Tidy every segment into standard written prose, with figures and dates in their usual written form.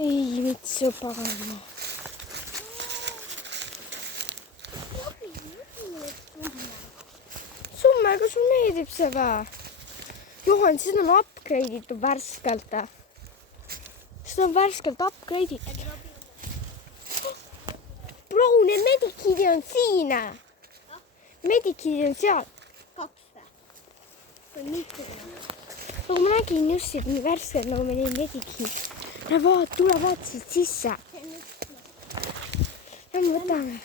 Ei, mitte pagana. Summer, kas sul meeldib see või? Johan, seda on upgrade'itud värskelt. Seda on värskelt upgrade'itud. Bro, need medikid on siin. Medikid on seal. 2. See on niisugune. Aga ma nägin just, et nii värskelt nagu me neid medikid. Tule vaata siit sisse. Ja me võtame.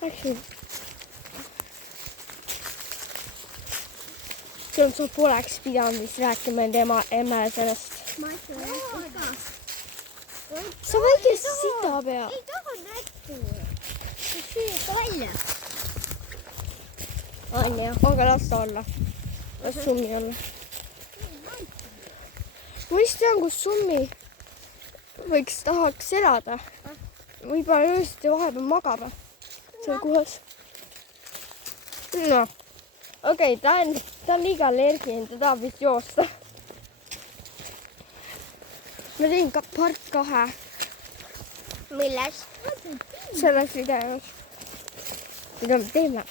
Läksin. Sa poleks pidanud vist rääkima emme sellest. Ma ütlen ka. Sa väikest sita peal. Ei taha rääkida. See süüa välja. On jah, aga las ta olla. Las summi olla. Ma vist tean, kus summi tahaks elada. Võib-olla öösiti vahepeal magama seal kohas. No, okei, ta on liiga allergiline, ta tahab vist joosta. Ma tegin ka part 2. Milles? Selles videos. Mida me teeme?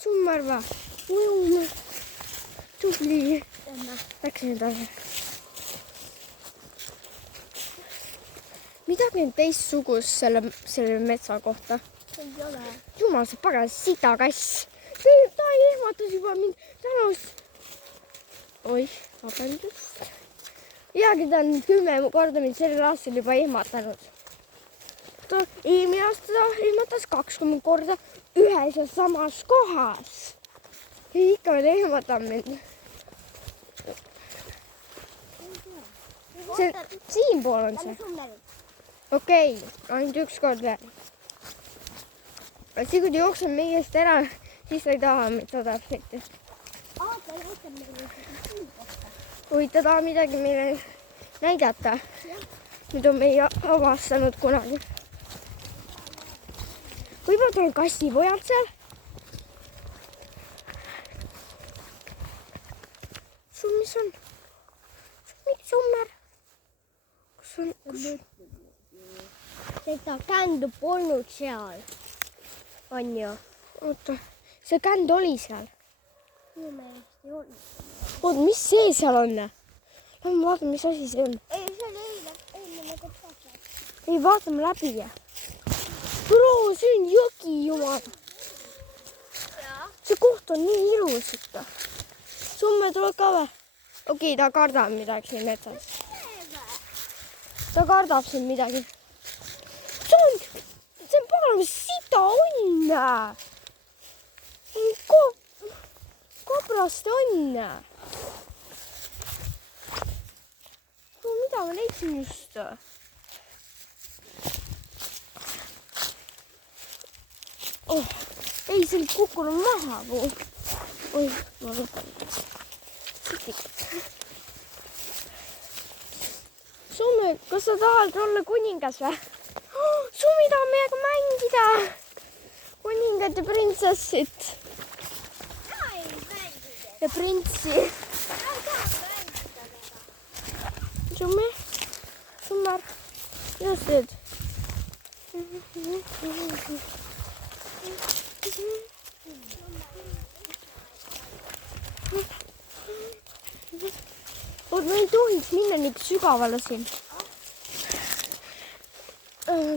Summer va. Tubli. Läksin edasi. Midagi on teistsugust selle metsa kohta. Ei ole. Jumal, see pagas sitakass. Ta ehmatas juba mind tänust. Oih, vabandust. Jagi ta on 10 korda mind sellel aastal juba ehmatanud. Eelmine aasta ta ehmatas 20 korda ühes ja samas kohas. Ja ikka veel ehmatab mind. Siin pool on see. Okei, ainult üks kord veel. Siis kui ta jookseb meiest ära, siis ta ei taha mida täpselt. Või ta tahab midagi meile näidata, mida me ei avastanud kunagi. Võib-olla tal on kassipojad seal. Sul mis on? Summer. Kus on? Seda kändu polnud seal. On ju? Oota, see känd oli seal. Minu meelest ei olnud. Oota, mis see seal on? Lähme vaatame, mis asi see on. Ei, see oli eile kord vaatame. Ei, vaatame läbi. Bro, see on jõgi, jumal. See koht on nii ilus ikka. Summe tuleb ka või? Okei, ta kardab midagi siin metsas. Ta kardab siin midagi. See on paganama sita on. Kobrast on. Mida ma leidsin just? Oh, ei, see on kukkunud maha. Oi, ma võtan. Summi, kas sa tahad olla kuningas või? Summi tahab meiega mängida. Kuningad ja printsessid. Ja printsi. Summi, Summar, just teed. Oot, me ei tohiks minna nii sügavale siin.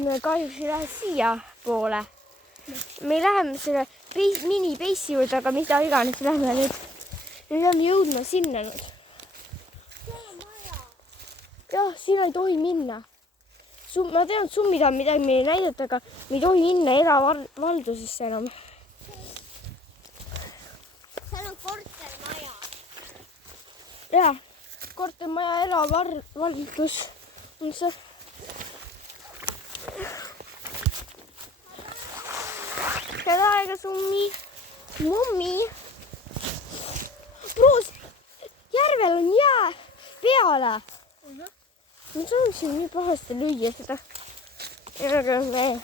Me kahjuks ei lähe siia poole. Me läheme selle mini-peissi juurde, aga mida iganes lähme nüüd. Me peame jõudma sinna nüüd. Jah, siin ei tohi minna. Ma tean, et summid on midagi meile näidata, aga me ei tohi minna eravaldusesse enam. Seal on kortermaja. Jah, kortermaja eravaldus on see. Head aega, Summi. Mummi. Bruus, järvel on jää peale. ma soovisin nii pahasti lüüa seda. aga me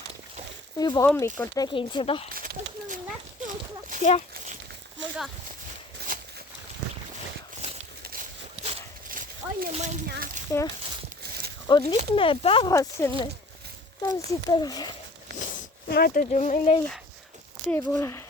juba hommikul tegin seda. kas mul läks? jah. mul ka. on ju mõnna? jah. oot, mitme päevas selle? Lähme siit tagasi. mäletad ju, meil ei tee poole.